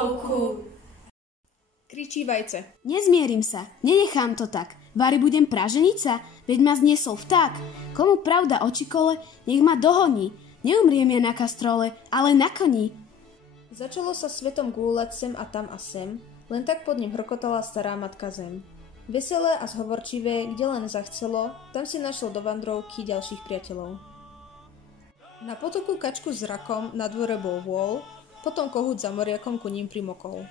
vandrovku. Kričí vajce. Nezmierim sa, nenechám to tak. Vari budem praženica, veď ma zniesol vták. Komu pravda o čikole, nech ma dohoní. Neumriem ja na kastrole, ale na koni. Začalo sa svetom gúľať sem a tam a sem, len tak pod ním hrkotala stará matka zem. Veselé a zhovorčivé, kde len zachcelo, tam si našlo do vandrovky ďalších priateľov. Na potoku kačku s rakom na dvore bol vôl, potom kohút za moriakom ku ním primokol.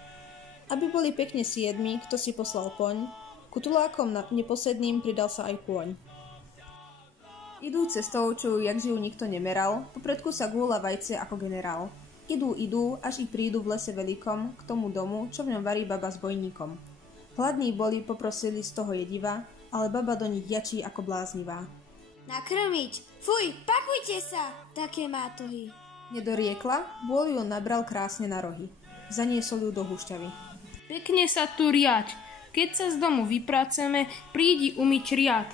Aby boli pekne siedmi, kto si poslal poň, ku tulákom neposedným pridal sa aj kôň. Idú cestou, čo jak žijú nikto nemeral, popredku sa gúľa vajce ako generál. Idú, až i prídu v lese veľkom k tomu domu, čo v ňom varí baba s bojníkom. Hladní boli, poprosili z toho jediva, ale baba do nich jačí ako bláznivá. Nakrmiť! Fuj, pakujte sa! Také mátohy. Nedoriekla, vôľ ju nabral krásne na rohy. Zaniesol ju do húšťavy. Pekne sa tu riaď. Keď sa z domu vypraceme, prídi umyť riad.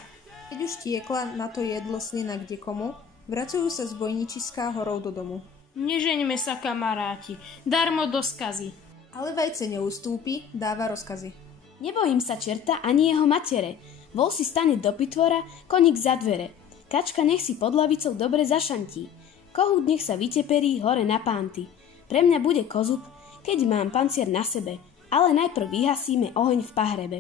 Keď už tiekla na to jedlo slina kdekomu, vracujú sa z bojničiská horou do domu. Nežeňme sa, kamaráti, darmo do skazy. Ale vajce neustúpi, dáva rozkazy. Nebojím sa čerta ani jeho matere. Vol si stane do pitvora, koník za dvere. Kačka nech si pod lavicou dobre zašantí. Kohút nech sa vyteperí hore na pánty. Pre mňa bude kozub, keď mám pancier na sebe, ale najprv vyhasíme oheň v pahrebe.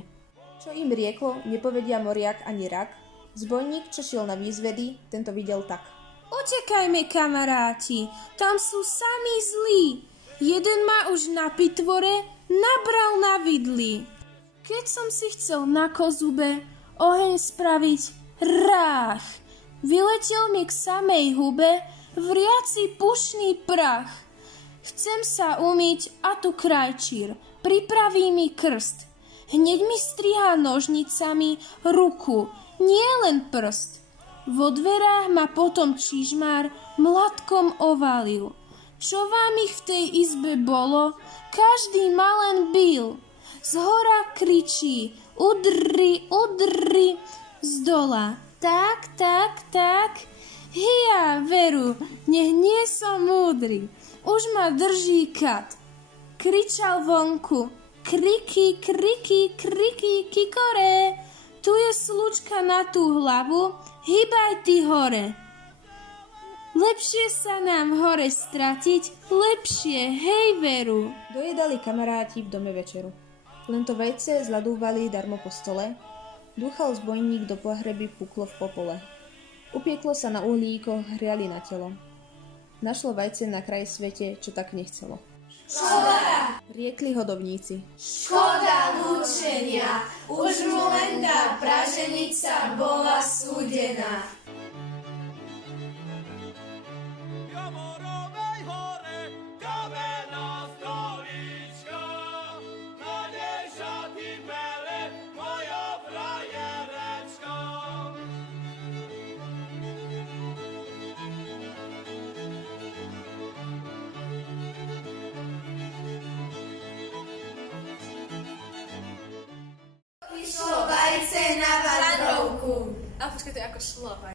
Čo im rieklo, nepovedia moriak ani rak. Zbojník, čo šiel na výzvedy, tento videl tak. Utekajme, kamaráti, tam sú sami zlí. Jeden ma už na pitvore nabral na vidli. Keď som si chcel na kozube oheň spraviť, rách, vyletel mi k samej hube vriaci pušný prach. Chcem sa umyť a tu krajčír pripraví mi krst. Hneď mi strihá nožnicami ruku, nie len prst. Vo dverách ma potom čižmár mladkom ovalil. Čo vám ich v tej izbe bolo, každý ma len bil. Zhora kričí, udri, udri, zdola. Tak, hia, veru, nech nie som múdry. Už ma drží kat. Kričal vonku, kriky, kikore. Tu je slučka na tú hlavu, hýbaj ty hore. Lepšie sa nám hore stratiť, lepšie, hej veru. Dojedali kamaráti v dome večeru. Len to vejce zladúvali darmo po stole, dúchal zbojník do pohreby puklo v popole. Upieklo sa na uhlíkoch, hriali na telo. Našlo vajce na kraj svete, čo tak nechcelo. Škoda! Riekli hodovníci. Škoda lúčenia, už mu len tá praženica bola súdená. Jamorovej hore, kamenná stolička, na nej šaty mele, moja frajerečka. Išlo vajce na vandrovku. A počkaj, to je ako šlo.